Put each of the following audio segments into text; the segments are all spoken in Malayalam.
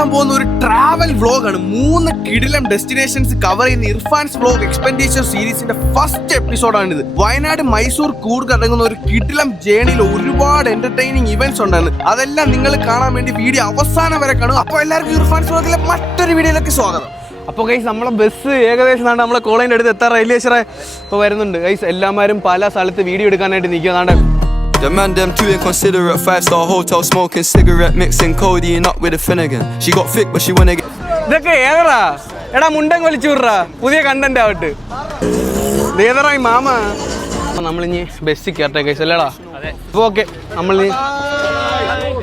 കാണാൻ പോകുന്ന ഒരു ട്രാവൽ വ്ലോഗാണ്. 3 കിടിലം ഡെസ്റ്റിനേഷൻസ് കവർ ചെയ്യുന്ന ഇർഫാൻസ് വ്ലോഗ് എക്സ്പെൻഡിച്ചർ സീരീസിന്റെ ഫസ്റ്റ് എപ്പിസോഡാണിത്. വയനാട്, മൈസൂർ, കൂർഗ് അടങ്ങുന്ന ഒരു കിടിലം ജേണിയിൽ ഒരുപാട് എന്റർടൈനിങ് ഇവന്റ്സ് ഉണ്ടായിരുന്നു. അതെല്ലാം നിങ്ങൾ കാണാൻ വേണ്ടി വീഡിയോ അവസാനം വരെ കാണും. അപ്പോൾ എല്ലാവർക്കും ഇർഫാൻസ് വ്ലോഗിലെ മറ്റൊരു വീഡിയോയിലേക്ക് സ്വാഗതം. അപ്പോൾ ഗൈസ്, നമ്മളെ ബസ് ഏകദേശം നമ്മളെ കോളേജിന്റെ അടുത്ത് എത്താറായില്ലേ ചേച്ചറേ? ഇപ്പോൾ വരുന്നുണ്ട് ഗൈസ്. എല്ലാവരും പല സ്ഥലത്ത് വീഡിയോ എടുക്കാനായിട്ട് നിൽക്കുന്നതാണ്. The man them too inconsiderate, 5-star hotel smoking cigarette, mixing codeine up with a Finnegan. She got thick but she wanna get. ഇതൊക്കെ ഏതറാ? എടാ മുണ്ടൻ വലിച്ചു വിട്രാ, പുതിയ കണ്ടന്റ് ആവട്ടെ. ഏതറായി മാമ? നമ്മളിനി ബസ്സിൽ കയറട്ടെ ഗൈസ് അല്ലേടാ? അപ്പോൾ ഓക്കെ, നമ്മൾ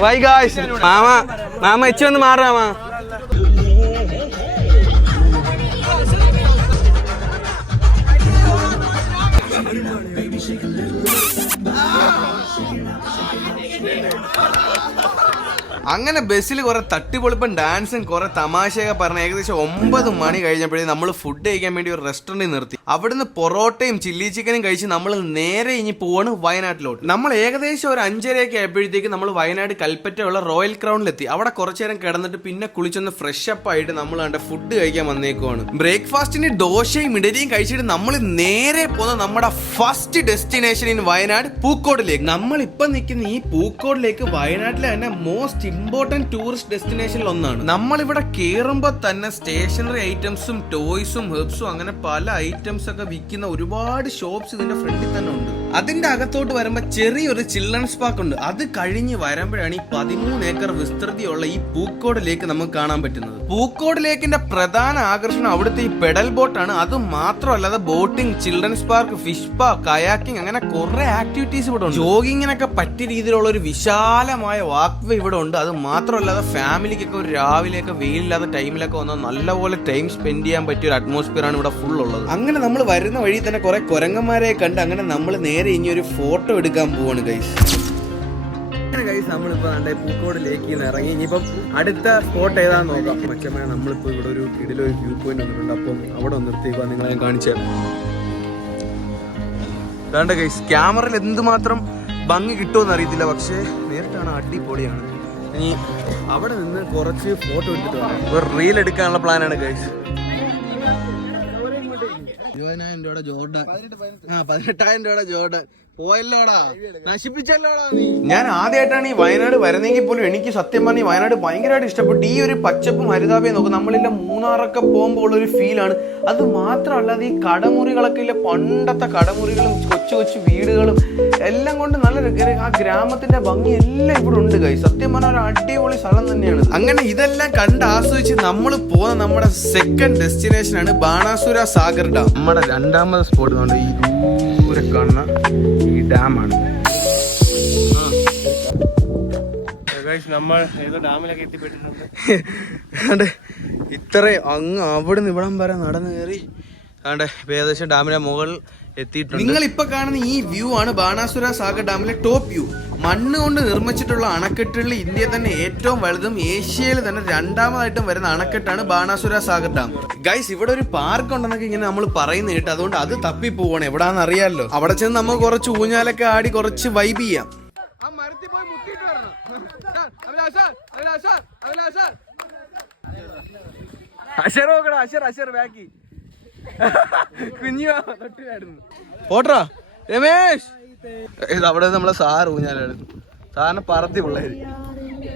ബൈ ഗൈസ്. മാമ എച്ച് വന്ന് മാറാമ. അങ്ങനെ ബസ്സിൽ കുറെ തട്ടിപ്പൊളിപ്പൻ ഡാൻസും കുറെ തമാശയൊക്കെ പറഞ്ഞ് ഏകദേശം 9 മണി കഴിഞ്ഞപ്പോഴേ നമ്മൾ ഫുഡ് കഴിക്കാൻ വേണ്ടി ഒരു റെസ്റ്റോറൻറ്റിൽ നിർത്തി. അവിടുന്ന് പൊറോട്ടയും ചില്ലി ചിക്കനും കഴിച്ച് നമ്മൾ നേരെ ഇനി പോവാണ് വയനാട്ടിലോട്ട്. നമ്മൾ ഏകദേശം ഒരു 5:30 ആയപ്പോഴത്തേക്ക് നമ്മൾ വയനാട് കൽപ്പറ്റയുള്ള റോയൽ ക്രൗണിലെത്തി. അവിടെ കുറച്ചു നേരം കിടന്നിട്ട് പിന്നെ കുളിച്ചൊന്ന് ഫ്രഷ് അപ്പ് ആയിട്ട് നമ്മൾ കണ്ട ഫുഡ് കഴിക്കാൻ വന്നേക്കുവാണ്. ബ്രേക്ക്ഫാസ്റ്റിന് ദോശയും ഇഡലിയും കഴിച്ചിട്ട് നമ്മൾ നേരെ പോകുന്ന നമ്മുടെ ഫസ്റ്റ് ഡെസ്റ്റിനേഷൻ ഇൻ വയനാട്, പൂക്കോടിലേക്ക്. നമ്മൾ ഇപ്പൊ നിൽക്കുന്ന ഈ പൂക്കോടിലേക്ക് വയനാട്ടിലെ തന്നെ മോസ്റ്റ് ഇമ്പോർട്ടന്റ് ടൂറിസ്റ്റ് ഡെസ്റ്റിനേഷനിൽ ഒന്നാണ്. നമ്മളിവിടെ കയറുമ്പോൾ തന്നെ സ്റ്റേഷനറി ഐറ്റംസും ടോയ്സും ഹെർബ്സും അങ്ങനെ പല ഐറ്റംസ് ഒക്കെ വിൽക്കുന്ന ഒരുപാട് ഷോപ്സ് ഇതിന്റെ ഫ്രണ്ടിൽ തന്നെ ഉണ്ട്. അതിന്റെ അകത്തോട്ട് വരുമ്പോൾ ചെറിയൊരു ചിൽഡ്രൻസ് പാർക്ക് ഉണ്ട്. അത് കഴിഞ്ഞ് വരുമ്പോഴാണ് ഈ 13 ഏക്കർ വിസ്തൃതിയുള്ള ഈ പൂക്കോട് ലേക്ക് നമുക്ക് കാണാൻ പറ്റുന്നത്. പൂക്കോട് ലേക്കിന്റെ പ്രധാന ആകർഷണം അവിടുത്തെ ഈ പെഡൽ ബോട്ടാണ്. അത് മാത്രമല്ലാതെ boating, children's park, fish park, kayaking അങ്ങനെ കുറെ ആക്ടിവിറ്റീസ് ഇവിടെ ഉണ്ട്. ജോഗിങ്ങിനൊക്കെ പറ്റിയ രീതിയിലുള്ള ഒരു വിശാലമായ വാക്ക് വേ ഇവിടെ ഉണ്ട്. അത് മാത്രമല്ലാതെ ഫാമിലിക്കൊക്കെ ഒരു രാവിലെയൊക്കെ വെയിലില്ലാത്ത ടൈമിലൊക്കെ വന്നാൽ നല്ലപോലെ ടൈം സ്പെൻഡ് ചെയ്യാൻ പറ്റിയ ഒരു അറ്റ്മോസ്ഫിയർ ആണ് ഇവിടെ ഫുൾ ഉള്ളത്. അങ്ങനെ നമ്മൾ വരുന്ന വഴി തന്നെ കുറെ കുരങ്ങന്മാരെ കണ്ട് അങ്ങനെ നമ്മൾ നേരെ ഇനി ഒരു ഫോട്ടോ എടുക്കാൻ പോവാണ് ഗൈസ്. നമ്മളിപ്പോ പൂക്കോട് ലേക്കിൽ നിന്ന് ഇറങ്ങി. ഇനിയിപ്പം അടുത്ത സ്പോട്ട് ഏതാന്ന് നോക്കാം. മച്ചമ്മ, നമ്മളിപ്പോ ഇവിടെ ഒരു കിടിലൊരു വ്യൂ പോയിന്റ് വന്നിട്ടുണ്ട്. അപ്പം അവിടെ നിർത്തിക്കുക, നിങ്ങളെ ഞാൻ കാണിച്ചു തരാം ഗൈസ്. ക്യാമറയിൽ എന്തുമാത്രം ഭംഗി കിട്ടുമെന്ന് അറിയത്തില്ല, പക്ഷേ നേരിട്ടാണ് അടിപൊളിയാണ്. ഇനി അവിടെ നിന്ന് കുറച്ച് ഫോട്ടോ എടുത്തിട്ട് വേണം ഒരു റീൽ എടുക്കാനുള്ള പ്ലാനാണ് ഗൈസ്. 20,000 രൂപയുടെ ജോർഡൻ, 18,000 രൂപയുടെ ജോർഡൻ പോയല്ലോടാ, നശിപ്പിച്ചല്ലോടാ നീ. ഞാൻ ആദ്യമായിട്ടാണ് ഈ വയനാട് വരുന്നെങ്കിൽ പോലും എനിക്ക് സത്യം പറഞ്ഞ വയനാട് ഭയങ്കരമായിട്ട് ഇഷ്ടപ്പെട്ടു. ഈ ഒരു പച്ചപ്പും ഹരിതാപയും നോക്കും. നമ്മളില്ല മൂന്നാറൊക്കെ പോകുമ്പോൾ ഉള്ളൊരു ഫീലാണ്. അത് മാത്രമല്ലാതെ ഈ കടമുറികളൊക്കെ ഇല്ല, പണ്ടത്തെ കടമുറികളും കൊച്ചു കൊച്ചു വീടുകളും എല്ലാം കൊണ്ട് നല്ല ആ ഗ്രാമത്തിന്റെ ഭംഗി എല്ലാം ഇവിടെ ഉണ്ട് കൈ. സത്യം പറഞ്ഞ ഒരു അടിപൊളി സ്ഥലം തന്നെയാണ്. അങ്ങനെ ഇതെല്ലാം കണ്ട് ആസ്വദിച്ച് നമ്മൾ പോകുന്ന നമ്മുടെ സെക്കൻഡ് ഡെസ്റ്റിനേഷൻ ആണ് ബാണാസുര സാഗർ ഡാം. നമ്മുടെ രണ്ടാമത്തെ സ്പോട്ട് കൊണ്ട് ഈ ദൂരെ കാണുന്ന ഈ ഡാമാണ്. നമ്മൾ ഏതോ ഡാമിലൊക്കെ എത്തിപ്പെട്ടിട്ടുണ്ട്. ഇത്രയും അങ്ങ് അവിടെ നിന്ന് ഇവിടം വരെ നടന്നു കയറി ഏകദേശം ഡാമിന്റെ മുകളിൽ എത്തിയിട്ടുണ്ട്. നിങ്ങൾ ഇപ്പൊ കാണുന്ന ഈ വ്യൂ ആണ് ബാണാസുര സാഗർ ഡാമിലെ ടോപ്പ് വ്യൂ. മണ്ണ് കൊണ്ട് നിർമ്മിച്ചിട്ടുള്ള അണക്കെട്ടുകളിൽ ഇന്ത്യയിൽ തന്നെ ഏറ്റവും വലുതും ഏഷ്യയിൽ തന്നെ 2ാമതായിട്ടും വരുന്ന അണക്കെട്ടാണ് ബാണാസുര സാഗർ ഡാം. ഗൈസ്, ഇവിടെ ഒരു പാർക്ക് ഉണ്ടെന്നൊക്കെ ഇങ്ങനെ നമ്മൾ പറയുന്ന കേട്ട്, അതുകൊണ്ട് അത് തപ്പി പോവാണ്. എവിടാന്ന് അറിയാമല്ലോ. അവിടെ ചെന്ന് നമുക്ക് കുറച്ച് ഊഞ്ഞാലൊക്കെ ആടി കുറച്ച് വൈബ് ചെയ്യാം. പോട്ടാ രമേശ്, അവിടെ നമ്മളെ സാറ് ഊഞ്ഞാലാണ്. സാറിനെ പറത്തി പിള്ളേര്.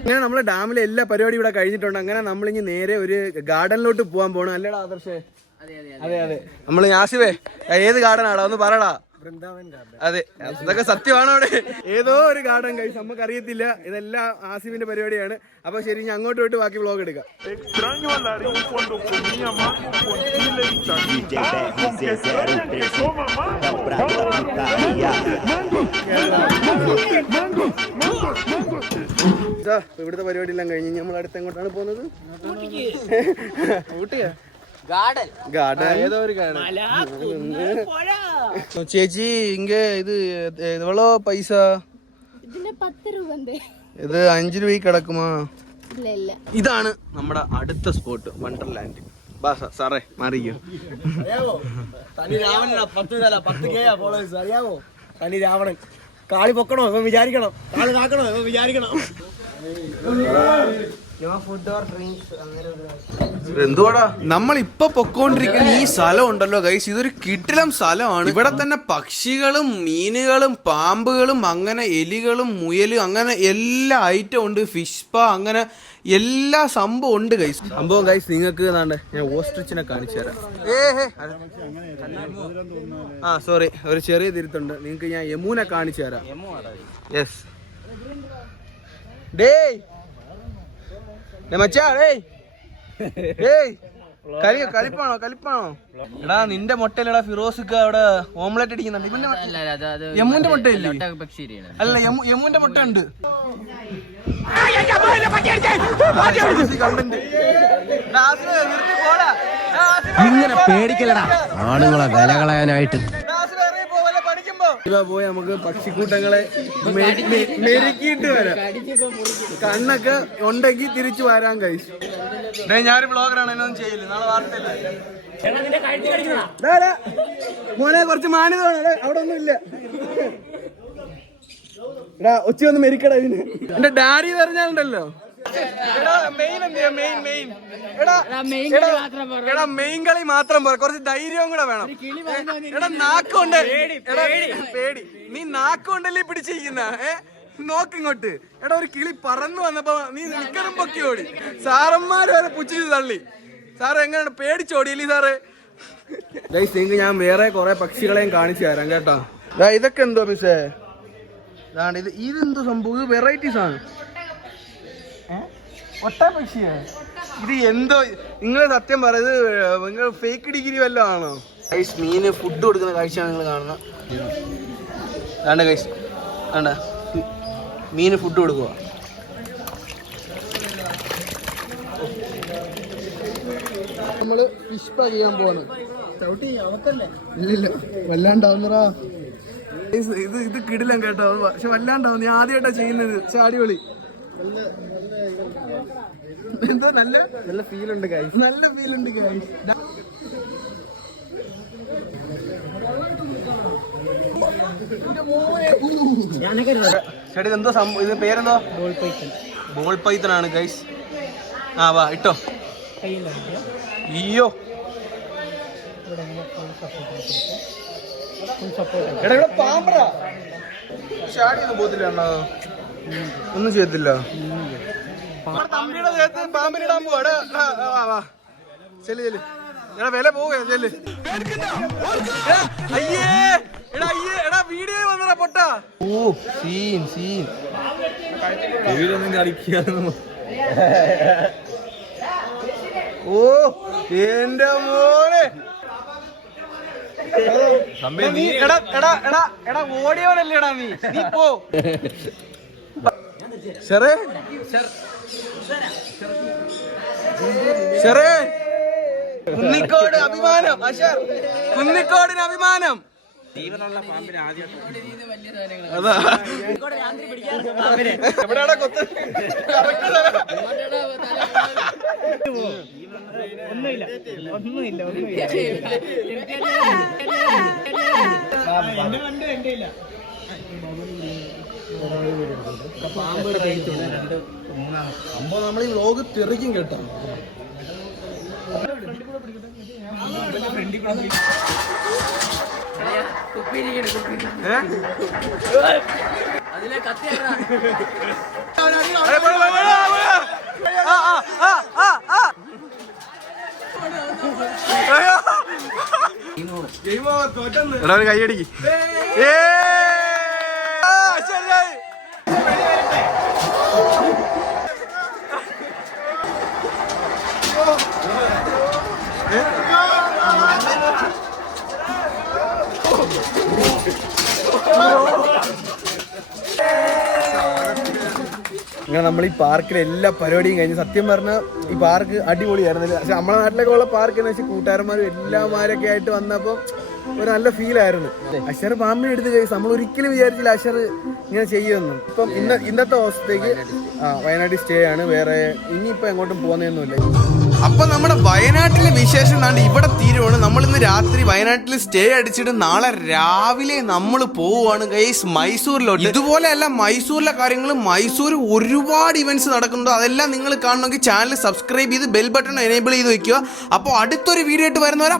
അങ്ങനെ നമ്മളെ ഡാമിലെ എല്ലാ പരിപാടിയും ഇവിടെ കഴിഞ്ഞിട്ടുണ്ട്. അങ്ങനെ നമ്മളിനി നേരെ ഒരു ഗാർഡനിലോട്ട് പോകാൻ പോകണം. അല്ലേടാ ആദർശേ? അതെ അതെ. നമ്മള് യാസിവേ, ഏത് ഗാർഡനാടാ ഒന്ന് പറടാ. അതെ, ഇതൊക്കെ സത്യമാണോ? അവിടെ ഏതോ ഒരു ഗാർഡൻ കഴിച്ച് നമുക്ക് അറിയത്തില്ല. ഇതെല്ലാം ആസിഫിന്റെ പരിപാടിയാണ്. അപ്പൊ ശരി, ഞാൻ അങ്ങോട്ട് പോയിട്ട് ബാക്കി വ്ലോഗ് എടുക്കാം. ഇവിടുത്തെ പരിപാടി എല്ലാം കഴിഞ്ഞ് നമ്മൾ അടുത്ത് എങ്ങോട്ടാണ് പോകുന്നത്? ചേച്ചി ഇങ്ങ ഇത് എവ്വളോ പൈസ? ഇത് 5 രൂപയ്ക്ക് കിടക്കുമാ? ഇതാണ് നമ്മുടെ അടുത്ത സ്പോട്ട്, വണ്ടർലാൻഡ്. സാറേ മാറിയോ? തനി രാവണൻ കാളി പൊക്കണോ ഇവൻ വിചാരിക്കണം, കാളി കാക്കണോ ഇവൻ വിചാരിക്കണം. എന്തുവാടാ നമ്മൾ ഇപ്പൊ പൊക്കോണ്ടിരിക്കുന്ന ഈ സ്ഥലം ഉണ്ടല്ലോ ഗൈസ്, ഇതൊരു കിടിലം സ്ഥലമാണ്. ഇവിടെ തന്നെ പക്ഷികളും മീനുകളും പാമ്പുകളും അങ്ങനെ എലികളും മുയലും അങ്ങനെ എല്ലാ ഐറ്റം ഉണ്ട്. ഫിഷ് സ്പാ അങ്ങനെ എല്ലാ സംഭവം ഉണ്ട് ഗൈസ്. സംഭവം ഗൈസ് നിങ്ങൾക്ക് ഞാൻ ഓസ്ട്രിച്ചിനെ കാണിച്ചു തരാം. സോറി, ഒരു ചെറിയ തിരുത്തുണ്ട്. നിങ്ങൾക്ക് ഞാൻ യമൂനെ കാണിച്ചു തരാം. യെസ് ഡേയ് മച്ചാ, കളിപ്പാണോ? എടാ നിന്റെ മുട്ടയിലടാ ഫിറോസിക്ക് അവിടെ ഓംലെറ്റ് അടിക്കുന്നുണ്ട്. യമ്മുന്റെ മുട്ടയില്ലേ? അല്ല, യമ്മുന്റെ മുട്ട ഉണ്ട്. ഇങ്ങനെ പേടിക്കലടാ ആണുങ്ങളെ വില കളയാനായിട്ട്. പോയി നമുക്ക് പക്ഷിക്കൂട്ടങ്ങളെ മെരുക്കിയിട്ട് വരാം. കണ്ണൊക്കെ ഉണ്ടെങ്കിൽ തിരിച്ചു വരാൻ കഴിച്ചു. ഞാനൊരു ബ്ലോഗറാണ്, എന്നൊന്നും ചെയ്യില്ല. നാളെ വാർത്തയില്ല. മോനെ കുറച്ച് മാന്യത അവിടെ ഒന്നും ഇല്ല. എടാ ഒച്ച ഒന്ന് മെരിക്കടാ ഇതിന്. എന്റെ ഡാഡി പറഞ്ഞാലുണ്ടല്ലോ മെയിൻ കളി മാത്രം പോരാ, കുറച്ച് ധൈര്യവും കൂടെ വേണം. എടാ നാക്കുണ്ട്, പേടി. നീ നാക്കുണ്ടല്ലേ പിടിച്ചിരിക്കുന്ന നോക്കിങ്ങോട്ട്. എടാ ഒരു കിളി പറന്നു വന്നപ്പോ നീ നിക്കറും പൊക്കി ഓടി. സാറന്മാര് വരെ പുച്ഛിച്ച് തള്ളി. സാറ് എങ്ങനെയാണ് പേടിച്ചോടിയില്ലേ സാറ്? ഗൈസ് നിങ്ങൾക്ക് ഞാൻ വേറെ കുറെ പക്ഷികളെയും കാണിച്ചു തരാം കേട്ടോ. ഇതൊക്കെ എന്തോ മിസ്സേ, ഇതെന്തോ സംഭവം? ഇത് വെറൈറ്റീസ് ആണ്. ഒട്ടാ പക്ഷിയാ ഇത്? എന്തോ നിങ്ങൾ സത്യം പറയുന്നത്, നിങ്ങൾ ഫേക്ക് ഡിഗ്രി വല്ലതും ആണോ? ഗൈസ് മീന് ഫുഡ് കൊടുക്കുന്ന കാഴ്ചയാണ് നിങ്ങൾ കാണുന്നത്. വേണ്ട ഗൈസ്, വേണ്ട, മീന് ഫുഡ് കൊടുക്കുക. നമ്മള് ഫിഷ് ഫ്രൈ ചെയ്യാൻ പോവാണ്. ഇല്ലില്ല, വല്ലാണ്ടാവുന്നറാ. ഇത് കിടിലം കേട്ടോ, പക്ഷെ വല്ലാണ്ടാവും. നീ ആദ്യമായിട്ടാ ചെയ്യുന്നത്. പക്ഷെ അടിപൊളി. എന്തോ നല്ല ഫീലുണ്ട് ഗൈസ്, നല്ല ഫീലുണ്ട് ഗൈസ്. ചേട്ടാ ഇതെന്തോ സംഭവം? ഇത് പേരെന്തോ? ബോൾ പൈത്തൺ ആണ് ഗൈസ്. വാ ഇട്ടോ. അയ്യോ എടാ ഇവിടെ പാമ്പറാ. ചാടിയൊന്നും പോത്തില്ല അണ്ണാ, ഒന്നും ചെയ്യത്തില്ല. തമ്പിയുടെ ദേഹത്ത് പാമ്പിനിടാൻ പോവാ. ചെല്ല് എടാ, വില പോവുക ചെല്ല്. അയ്യേ എടാ, എടാ വീഡിയോ വന്നടാ പൊട്ടാ. ഓ സീൻ കളിക്കാന്ന്. ഓ എന്റെ മോനെ, എടാ ഓടിയോനല്ലേടാ നീ പോ. കുന്നിക്കോട് അഭിമാനം. കുന്നിക്കോടിന് അഭിമാനം. അതാ എവിടെയാടാ കൊത്ത്? ഒന്നുമില്ല അമ്പോ നമ്മൾ ഈ വ്ലോഗ് തെറിക്കും കേട്ടോ. എടാ ഒരു കൈയടിക്ക്. ഇങ്ങനെ നമ്മൾ ഈ പാർക്കിലെ എല്ലാ പരിപാടിയും കഴിഞ്ഞ് സത്യം പറഞ്ഞാൽ ഈ പാർക്ക് അടിപൊളിയായിരുന്നില്ല. പക്ഷെ നമ്മുടെ നാട്ടിലൊക്കെ ഉള്ള പാർക്ക് എന്ന് വെച്ചാൽ കൂട്ടുകാരന്മാരും എല്ലാമാരൊക്കെ ആയിട്ട് വന്നപ്പോൾ ഒരു നല്ല ഫീലായിരുന്നു. അഷർ പാമ്പിനെ എടുത്ത് കഴിച്ച് നമ്മൾ ഒരിക്കലും വിചാരിച്ചില്ല അഷർ ഇങ്ങനെ ചെയ്യുമെന്ന്. ഇപ്പം ഇന്നത്തെ ദിവസത്തേക്ക് വയനാട്ടിൽ സ്റ്റേ ആണ്, വേറെ ഇനിയിപ്പോൾ എങ്ങോട്ടും പോകുന്നതൊന്നുമില്ല. അപ്പൊ നമ്മുടെ വയനാട്ടിലെ വിശേഷം എന്നാണ്ട് ഇവിടെ തീരുവാണ്. നമ്മൾ ഇന്ന് രാത്രി വയനാട്ടിൽ സ്റ്റേ അടിച്ചിട്ട് നാളെ രാവിലെ നമ്മൾ പോവുകയാണ് ഗൈസ് മൈസൂരിലോട്ട്. ഇതുപോലെയല്ല മൈസൂരിലെ കാര്യങ്ങൾ, മൈസൂർ ഒരുപാട് ഇവന്റ്സ് നടക്കുന്നുണ്ട്. അതെല്ലാം നിങ്ങൾ കാണണമെങ്കിൽ ചാനൽ സബ്സ്ക്രൈബ് ചെയ്ത് ബെൽ ബട്ടൺ എനേബിൾ ചെയ്ത് വെക്കുക. അപ്പോൾ അടുത്തൊരു വീഡിയോ ആയിട്ട് വരുന്നവരെ